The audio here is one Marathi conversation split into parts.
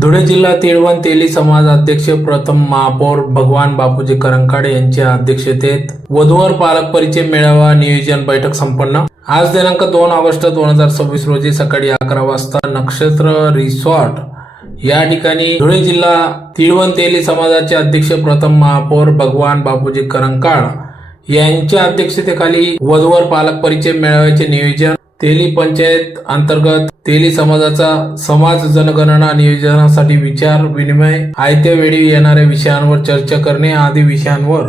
धुळे जिल्हा तिळवण तेली समाज अध्यक्ष प्रथम महापौर भगवान बापूजी करंकाडे यांच्या अध्यक्षतेत वधूवर पालक परिचय मेळावा नियोजन बैठक संपन्न। आज दिनांक 2 ऑगस्ट 2026 रोजी सकाळी 11 वाजता नक्षत्र रिसॉर्ट या ठिकाणी धुळे जिल्हा तिळवण तेली समाजाचे अध्यक्ष प्रथम महापौर भगवान बापूजी करंकाड यांच्या अध्यक्षतेखाली वधूवर पालक परिचय मेळाव्याचे नियोजन, तेली पंचायत अंतर्गत तेली समाजाचा समाज जनगणना नियोजनासाठी विचार विनिमय, आयत्या वेळी येणाऱ्या विषयांवर चर्चा करणे आदी विषयांवर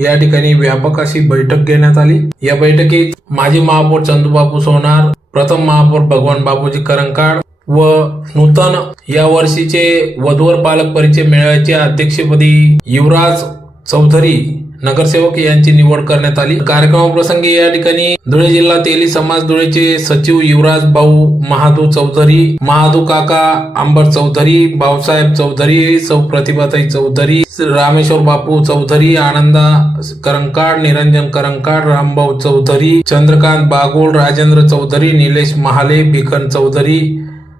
या ठिकाणी व्यापक अशी बैठक घेण्यात आली। या बैठकीत माजी महापौर चंदूबापू सोनार, प्रथम महापौर भगवान बापूजी करंकाड व नूतन या वर्षीचे वधूवर पालक परिचय मेळाव्याचे अध्यक्षपदी युवराज चौधरी नगरसेवक यांची निवड करण्यात आली। कार्यक्रमाप्रसंगी या ठिकाणी धुळे जिल्हा तेली समाज धुळेचे सचिव युवराज भाऊ महादू चौधरी, महादू काका अंबर चौधरी, भाऊसाहेब चौधरी, सौ प्रतिभाताई चौधरी, रामेश्वर बापू चौधरी, आनंदा करंकाड, निरंजन करंकाड, रामभाऊ चौधरी, चंद्रकांत बागुल, राजेंद्र चौधरी, निलेश महाले, भिकन चौधरी,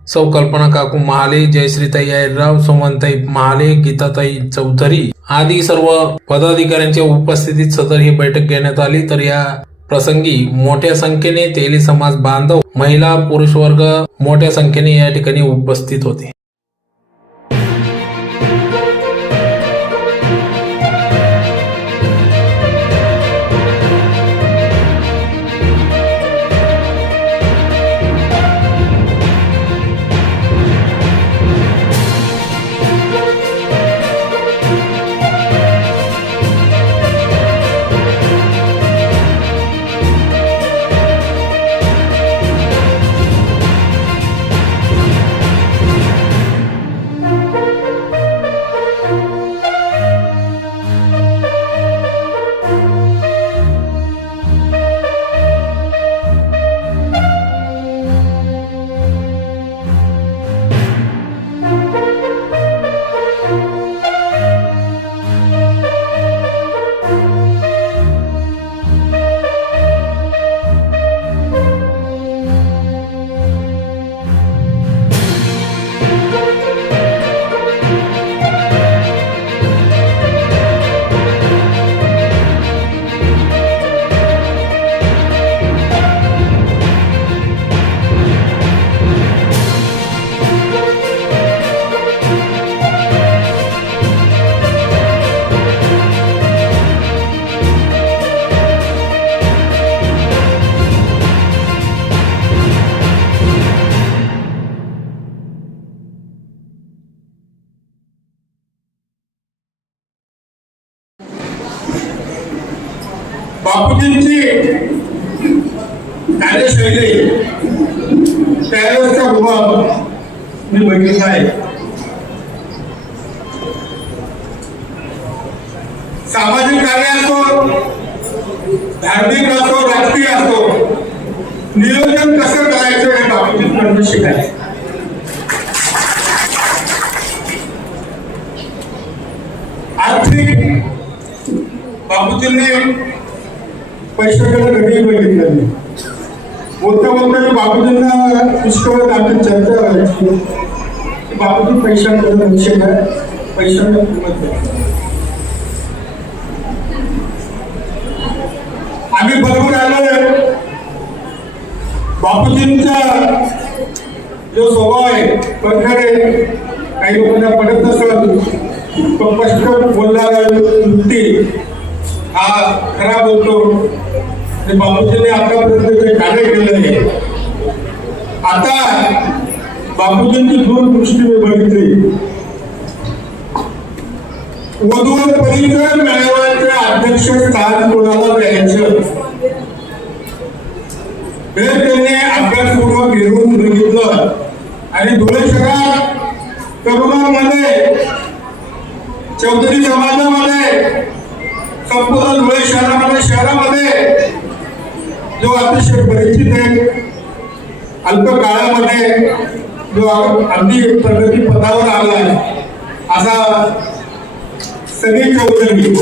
सौ कल्पना काकू महाले, जयश्रीताई आयरराव, सोमनताई महाले, गीताताई चौधरी आदी सर्व पदाधिकाऱ्यांच्या उपस्थितीत सदर ही बैठक घेण्यात आली। तर या प्रसंगी मोठ्या संख्येने तेली समाज बांधव, महिला, पुरुष वर्ग मोठ्या संख्येने या ठिकाणी उपस्थित होते। बापूजींची कार्यशैली त्यावेळेसचा अनुभव मी बघितला आहे। सामाजिक कार्य असो, धार्मिक असो, राजकीय असो, नियोजन कसं करायचं हे बापूजींकडून शिकायचं। आर्थिक बापूजींनी पैशाकडे कधीही बघितलं नाही। बोलता बोलता बापूजींना पुष्कळ आमची चर्चा व्हायची की बापूजी पैशाकडे लक्ष द्या, पैशाला किंमत द्या। आम्ही बरोबर आलोय। बापूजींचा जो स्वभाव आहे प्रकारे काही लोकांना पडत नसलं, स्पष्ट बोलणारा वृत्ती हा खरा बोलतो। बापूजीने आतापर्यंत जे कार्य केलं आहे, आता बापूजींची दूरदृष्टी मी बघितली। वधूवर परिचय मेळाव्याचे अध्यक्ष स्थान कोणाला द्यायचं हे त्यांनी अभ्यासपूर्वक घेऊन बघितलं आणि धुळे शहरात तरुणांमध्ये, चौधरी समाजामध्ये, संपूर्ण धुळे शहरामध्ये जो अतिशय परिचित आहे, अल्प काळामध्ये जो अगदी प्रगती पदावर आला असा सनी चौधरी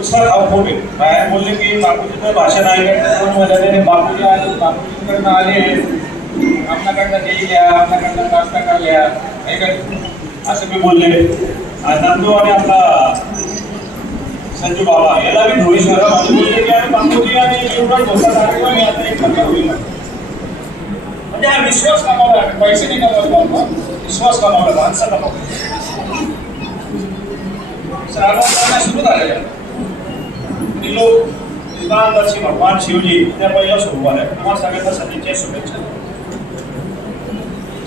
उसका अवघड आहे। बाहेर बोलले की बापूजीचं भाषण ऐकायचं मन झाल्याने बापूजी आले, बापूजींकडनं आले आपल्याकडनं देई लिहा, आपल्याकडनं नाश्ता कर लिहा, हे काय असं मी बोलले. नंदू आणि आपला संजू बाबा याला मी धुळी शहरामध्ये बोलले की आणि बापूजी आणि एवढा धोका दाखवला मी आता एक टक्का होईल. म्हणजे हा विश्वास कमावला, पैसे नाही कमावला, विश्वास कमावला, माणसं कमावला. सर्वांना सुरू झालेलं लोक निदानदर्शी भगवान शिवजी त्या पहिला सोमवार आहे. तुम्हाला सगळ्यांना सदिच्छा शुभेच्छा.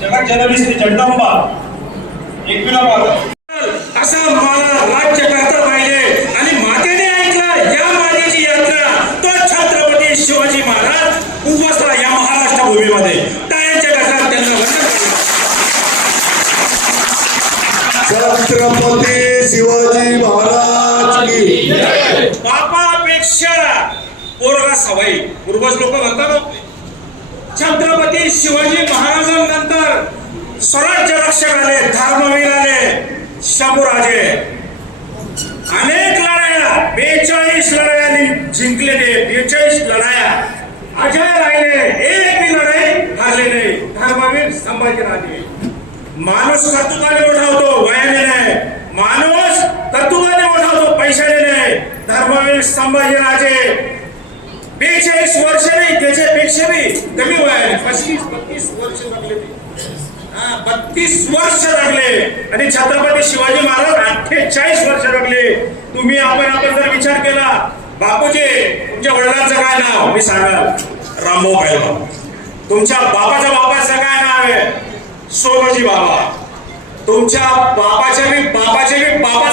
जगात जननी श्री जगदंबा एकविरा माता असा मला राज्य करता पाहिजे आणि मातेने ऐकलं या मातेची यात्रा तो छत्रपती शिवाजी महाराज उपसला या महाराष्ट्र भूमीमध्ये. टाळ्यांच्या गजरात त्यांना वंदन छत्रपती शिवाजी महाराज की बापापेक्षा पोरगा सवाई पूर्वज लोक म्हणतात. छत्रपती शिवाजी महाराजांनंतर स्वराज्य रक्षक आले, धर्मवीर आले, शामूराजे. अनेक लढाया 42 लढाया जिंकले ते 42 लढाया अजय राहिले. एक भी लढाई हारले नाही. धर्मवीर संभाजीराजे. माणूस कर्तृत्वाने मोठा होतो, वयाने नाही. माणूस कर्तृत्वाने मोठा होतो, पैशाने नाही. धर्मवीर संभाजीराजे 42 वर्ष नाही, त्याच्यापेक्षा कमी वयाने 35-32 वर्ष लागले ते. 32 वर्ष लागले आणि छत्रपती शिवाजी महाराज 48 वर्ष लागले. तुम्ही आपण जर विचार केला, बापूजी तुमच्या वडिलांचं काय नाव मी सांगाल, रामभाऊ पैलवान. तुमच्या बापाचं काय नाव आहे, सोनोजी बाबा. तुमच्या बापाचं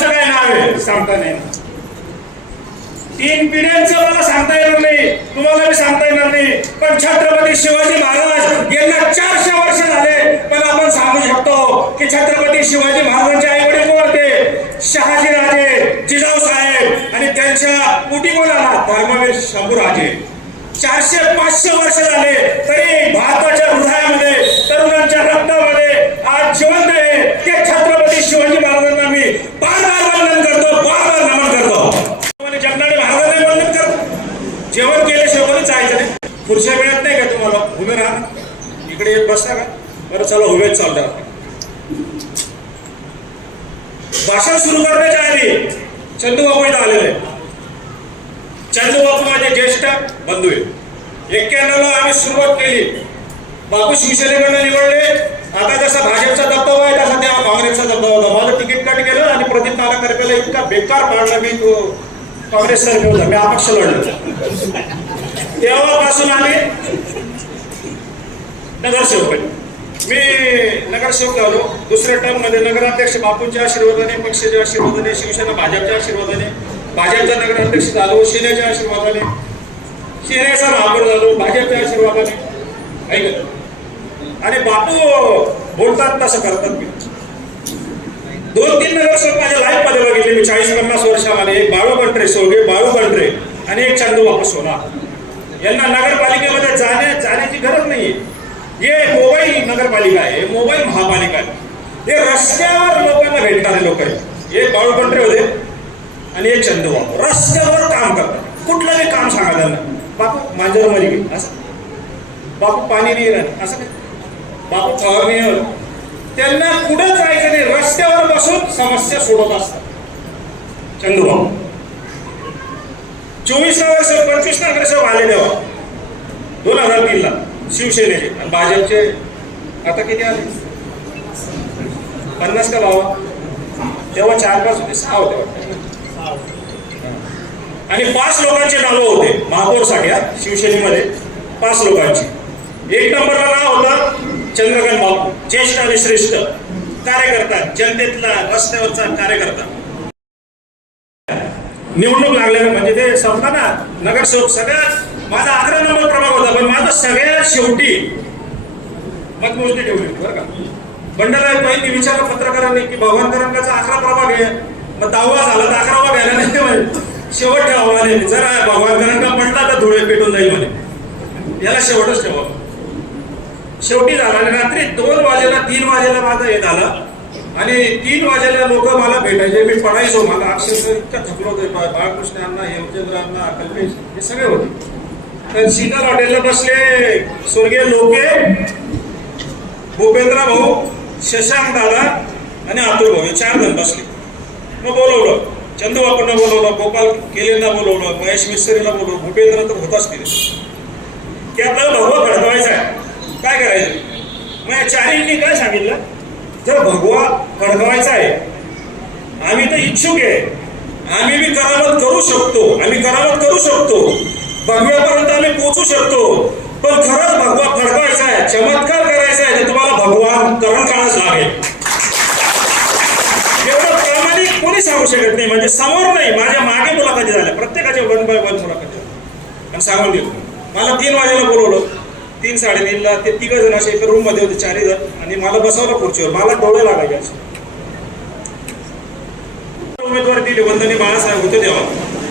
काय नाव आहे सांगता नाही. 3 पिढ्यांचं मला सांगता येणार नाही, तुम्हाला बी सांगता येणार नाही. पण छत्रपती शिवाजी महाराज यांना 400 वर्ष झाले. पण आपण सांगू शकतो की छत्रपती शिवाजी महाराजांचे आई वडील कोण होते, शहाजीराजे, जिजाऊ साहेब आणि त्यांच्या पोटी कोण आला, धर्मवीर शामूराजे. 400-500 वर्ष झाले तरी भारताच्या हृदयामध्ये, तरुणांच्या रक्तामध्ये आज जिवंत आहे ते छत्रपती शिवाजी महाराजांना मी बार वंदन करतो, बार नमन करतो. जगनाने महाराजांना वंदन करतो. जेवण केल्याशिवाय कोणी जायचं नाही. खुर्च्या मिळत नाही का तुम्हाला, उभे राहा, इकडे येत बसता का, बरं चला उभेच चालतात. भाषण सुरू करण्याच्या आधी चंदूबाबू इथं आलेले. चंदूबाबू माझे ज्येष्ठ बंधू आहे. 91 ला आम्ही सुरुवात केली. बापू शिवसेनेकडनं निवडले. आता जसा भाजपचा दबदबा आहे तसा तेव्हा काँग्रेसचा दबदबा होता. माझं तिकीट कट केलं आणि प्रदीप नालाकरला इतका बेकार पाडला मी, तो काँग्रेस सरकार होता, मी अपक्ष लढलो. तेव्हापासून आम्ही नगरसेवक आहे. मी नगरसेवक झालो. दुसऱ्या टर्म मध्ये नगराध्यक्ष बापूंच्या आशीर्वादाने, पक्षाच्या आशीर्वादाने, शिवसेना भाजपच्या आशीर्वादाने, भाजपचा नगराध्यक्ष झालो, सेनेच्या आशीर्वादाने, सेनेचा महापौर झालो, भाजपच्या आशीर्वादाने. आणि बापू बोलतात तसं करतात. मी 2-3 नगरसेवक माझ्या लाईफ मध्ये बघितले मी 40-50 वर्षामध्ये. एक बाळू कंट्रे सोगे, बाळू कंट्रे आणि एक चंदूबापू सोना. यांना नगरपालिकेमध्ये जाण्याची गरज नाही. हे मोबाईल नगरपालिका आहे, मोबाईल महापालिका आहे. हे रस्त्यावर लोकांना भेटणारे लोक आहेत. हे बाळू कंट्रे होते आणि एक चंदूबापू रस्त्यावर काम करतात. कुठलंही काम सांगा त्यांना, बापू माझ्यावर मरी गेली असं, बापू पाणी नाही राहत असं नाही, बापू फवारणी. त्यांना कुठं जायचं नाही, रस्त्यावर बसून समस्या सोडत असतात चंदूबाबू. 24 नगरसेवक 25 नगरसेवक आले तेव्हा 2003 ला शिवसेनेचे. आणि भाजपचे आता किती आले, 50 का भावा. तेव्हा 4-5 होते, 6 होते वाटतं. आणि 5 लोकांचे नावं होते महापौरसाठी. शिवसेनेमध्ये 5 लोकांची. 1 नंबरला नाव होतं चंद्रकांत बापू, ज्येष्ठ आणि श्रेष्ठ कार्यकर्ता, जनतेतला रस्त्यावरचा कार्यकर्ता. निवडणूक लागल्यानं म्हणजे ते संपला ना नगरसेवक. सगळ्यात माझा 11 नंबर प्रभाग होता, पण माझा सगळ्यात शेवटी मतमोजणी ठेवली बरं का. बंडाला पहिली विचारलं पत्रकारांनी की भगवान करंकाचा 11 प्रभाग आहे, मग 10वा झाला तर 11वा घ्यायला नाही. शेवट ठेवा म्हणे, जर भगवान करंका पडला तर धुळे पेटून जाईल म्हणे, याला शेवटच ठेवा. शेवटी झाला. आणि रात्री 2 वाजेला 3 वाजेला माझं हे झालं. आणि 3 वाजेला लोक मला भेटायचे. मी पडायचो. मला अक्षरशः इतका थकलो होतो. बाळकृष्ण अण्णा, हेमचंद्र अण्णा, कल्पेश हे सगळे होते. तर शीतल हॉटेलला बसले स्वर्गीय लोके भूपेंद्र भाऊ, शशांक दादा आणि अतुल भाऊ हे 4 जण बसले. मग बोलवलं, चंदू बापूंना बोलवलं, गोपाल केलेंना बोलवलं, महेश मिस्त्रीला बोलवलं, भूपेंद्र तर होताच तिथे की आपल्याला भगवा फडकवायचा आहे. काय करायचं? मग या 4 काय सांगितलं, जर भगवा फडकवायचा आहे, आम्ही तर इच्छुक आहे, आम्ही बी करामत करू शकतो, भगव्यापर्यंत आम्ही पोहोचू शकतो, पण खरंच भगवा फडकवायचा आहे, चमत्कार करायचा आहे, तर तुम्हाला भगवान करणकाळच लागेल. एवढं प्रामाणिक कोणी सांगू शकत नाही. म्हणजे समोर नाही, माझ्या मागे मुलाखती झाल्या, प्रत्येकाच्या 1 by 1 मुलाखती झाल्या आणि सांगून दिलं. मला 3 वाजेला बोलवलं, 3, 3:30ला ते 3 जण असे एका रूम मध्ये होते, 4 जण, आणि मला बसवलं खुर्चीवर. मला डोळे लागायचे असे. उमेदवारी दिली, वंदनी बाळासाहेब होते तेव्हा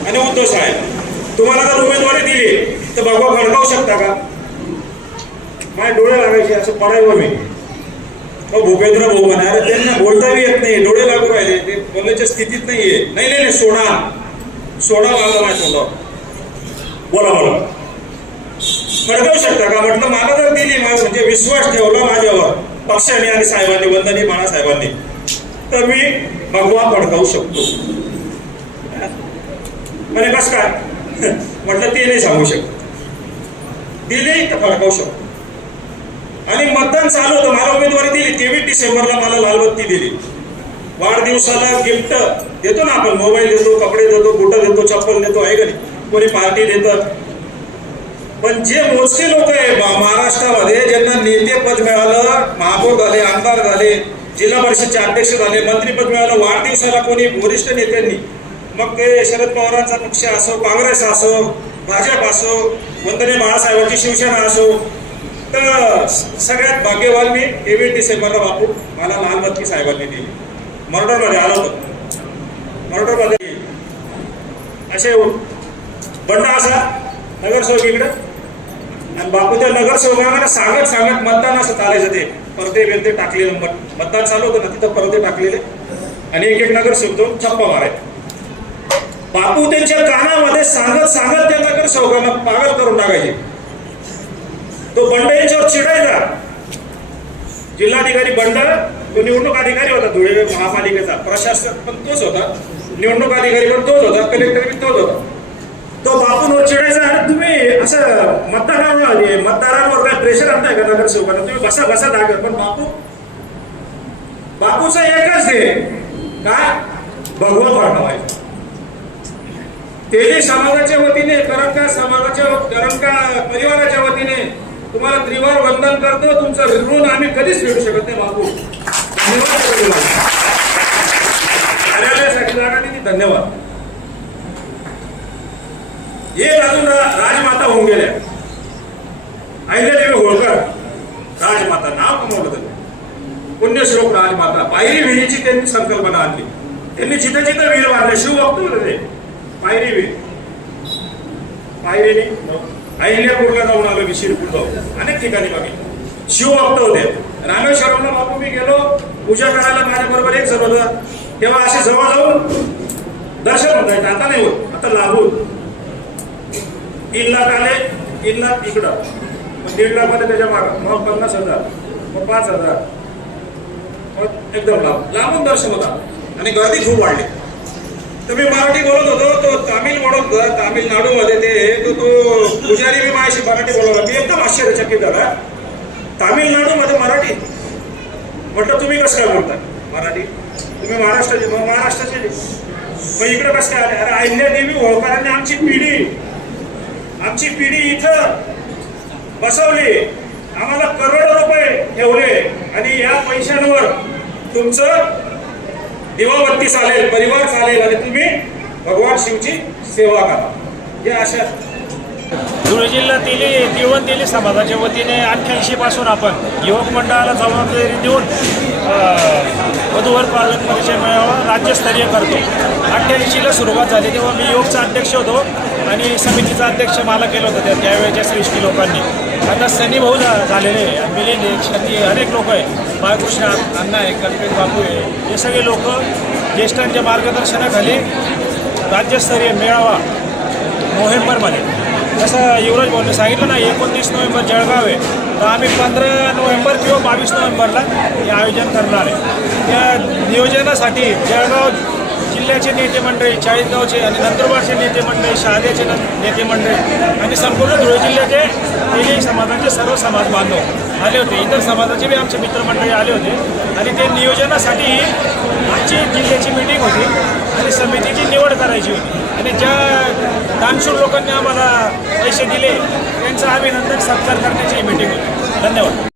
आणि उद्धव साहेब. तुम्हाला जर उमेदवारी दिली तर भगवा फडकावू शकता का? माझे डोळे लागायचे, असं पडायवं मी. भूपेंद्र भाऊ म्हणे, अरे त्यांना बोलता येत नाही, डोळे लागू राहिले, ते बोलण्याच्या स्थितीत नाहीये. नाही सोडा लागला माझ्या तोंडावर. बोला फडकावू शकता का? म्हटलं मला जर दिली, म्हणजे विश्वास ठेवला माझ्यावर पक्षाने आणि साहेबांनी, वंदनी बाळासाहेबांनी, तर मी भगवा फडकावू शकतो. म्हणे बस काय? म्हटलं ते नाही सांगू शकत, दिली तर फडकावू शकतो. आणि मतदान चालू होतं, मला उमेदवारी दिली. 23 डिसेंबरला मला लालबत्ती दिली. वाढदिवसाला गिफ्ट देतो ना आपण, मोबाईल देतो, कपडे देतो, बुटं देतो, चप्पल देतो, आहे का नाही? कोणी पार्टी देतं. पण जे मोजके लोक आहे महाराष्ट्रामध्ये ज्यांना नेतेपद मिळालं, महापौर झाले, आमदार झाले, जिल्हा परिषदचे अध्यक्ष झाले, मंत्रीपद मिळालं वाढदिवसाला कोणी वरिष्ठ नेत्यांनी, मग ते शरद पवारांचा पक्ष असो, काँग्रेस असो, भाजप असो, वंदनी बाळासाहेबांची शिवसेना असो, तर सगळ्यात भाग्यवान मी 23 डिसेंबरला बापू मला लालबत्ती साहेबांनी दिली. मर्डरमध्ये आलो होतो, मर्डरमध्ये असे बंड असा नगरसेवक इकडं, आणि बापू त्या नगरसेवकांना सांगत मतदान असं चालायचं. ते परदे टाकलेले, मतदान चालू होतं ना, तिथं परदे टाकलेले, आणि एक नगरसेवक जाऊन छप्पा मारायचा. बापू त्यांच्या कानामध्ये सांगत त्या नगरसेवकांना पागल करून टाकायचे. तो बंड यांच्यावर चिडायचा. जिल्हाधिकारी बंड, तो निवडणूक अधिकारी होता धुळे महापालिकेचा, प्रशासक पण तोच होता, निवडणूक अधिकारी पण तोच होता, कलेक्टर पण तोच होता. तो बापूंवर चिडायचा, अरे तुम्ही असं मतदारांवर काय प्रेशर आणताय का नगरसेवकांना, तुम्ही बसा दाखल. पण बापूचा एकच आहे, काय? भगवा फडकवायचा. तेली समाजाच्या वतीने, करंका परिवाराच्या वतीने तुम्हाला त्रिवार वंदन करतो. तुमचं ऋण आम्ही कधीच फेडू शकत नाही बापू. धन्यवाद. कार्यालयासाठी जागा दिली, धन्यवाद. एक अजून राजमाता होऊन गेल्या, अहिल्यादेवी होळकर राजमाता, नाव कमवलं त्यांनी. पुण्यश्लोक राजमाता. पायरी विहिरीची त्यांनी संकल्पना आणली. त्यांनी जिथं विहीर बांधले, शिवभक्त होते, पायरी विहीर. पायरीने अहिल्यापूरला जाऊन आलो, शिरपूर जाऊन अनेक ठिकाणी बघितलं. शिवभक्त होते. रामेश्वरमला बापू मी गेलो पूजा करायला, माझ्या बरोबर एक जण होतं. तेव्हा असे जवळ जाऊन दर्शन होत आहे, आता नाही होत, आता लाभून 3 लाख आले, 3 लाख इकडं, 1.5 लाख मध्ये त्याच्या मागं, मग 50,000, मग 5,000, मग एकदम लांबून दर्शन होता. आणि गर्दी खूप वाढली. तर मी मराठी बोलत होतो, तो तामिळनाडूमध्ये तो पुजारी मी माझ्याशी मराठी बोलवला. मी एकदम आश्चर्यचकित झाला, तामिळनाडूमध्ये मराठी. म्हटलं तुम्ही कसं काय बोलता मराठी, तुम्ही महाराष्ट्राचे? मग महाराष्ट्राचे. मग इकडं कसं काय आले? अरे अहिल्यादेवी होळकरांनी आमची पिढी इथं बसवली, आम्हाला करोडो रुपये ठेवले, आणि या पैशांवर तुमचं दिवाबत्ती चालेल, परिवार चालेल, आणि तुम्ही भगवान शिवची सेवा करा. या अशा धुळे जिल्ह्यातील दिवणतेली समाजाच्या वतीने 88 पासून आपण युवक मंडळाला जबाबदारी देऊन वधूवर पालक परिचय मेळावा राज्यस्तरीय करतो. 88ला सुरुवात झाली तेव्हा मी युवकचा अध्यक्ष होतो आणि समितीचा अध्यक्ष मला केलं होतं त्यावेळेच्या श्रेष्ठी लोकांनी. आता सनी भाऊ झालेले, मिलिंद शनी, अनेक लोक आहे, बाळकृष्ण अण्णा आहे, कल्पेश बापू आहे, हे सगळे लोक ज्येष्ठांच्या मार्गदर्शनाखाली राज्यस्तरीय मेळावा नोव्हेंबरमध्ये, जसं युवराज भाऊने सांगितलं ना, 29 नोव्हेंबर जळगाव आहे, तर आम्ही 15 नोव्हेंबर किंवा 22 नोव्हेंबरला हे आयोजन करणार आहे. या नियोजनासाठी जळगाव जिल्ह्याचे नेते मंडळी, चाळीसगावचे आणि नंदुरबारचे नेते मंडळी, शहाद्याचे नेते मंडळी आणि संपूर्ण धुळे जिल्ह्याचे तेली समाजाचे सर्व समाज बांधव आले होते. इतर समाजाचे बी आमचे मित्रमंडळी आले होते आणि ते नियोजनासाठी आमची जिल्ह्याची मीटिंग होती आणि समितीची निवड करायची होती. आणि ज्या दानशूर लोकांनी आम्हाला पैसे दिले त्यांचं अभिनंदन सत्कार करण्याची मीटिंग होती. धन्यवाद.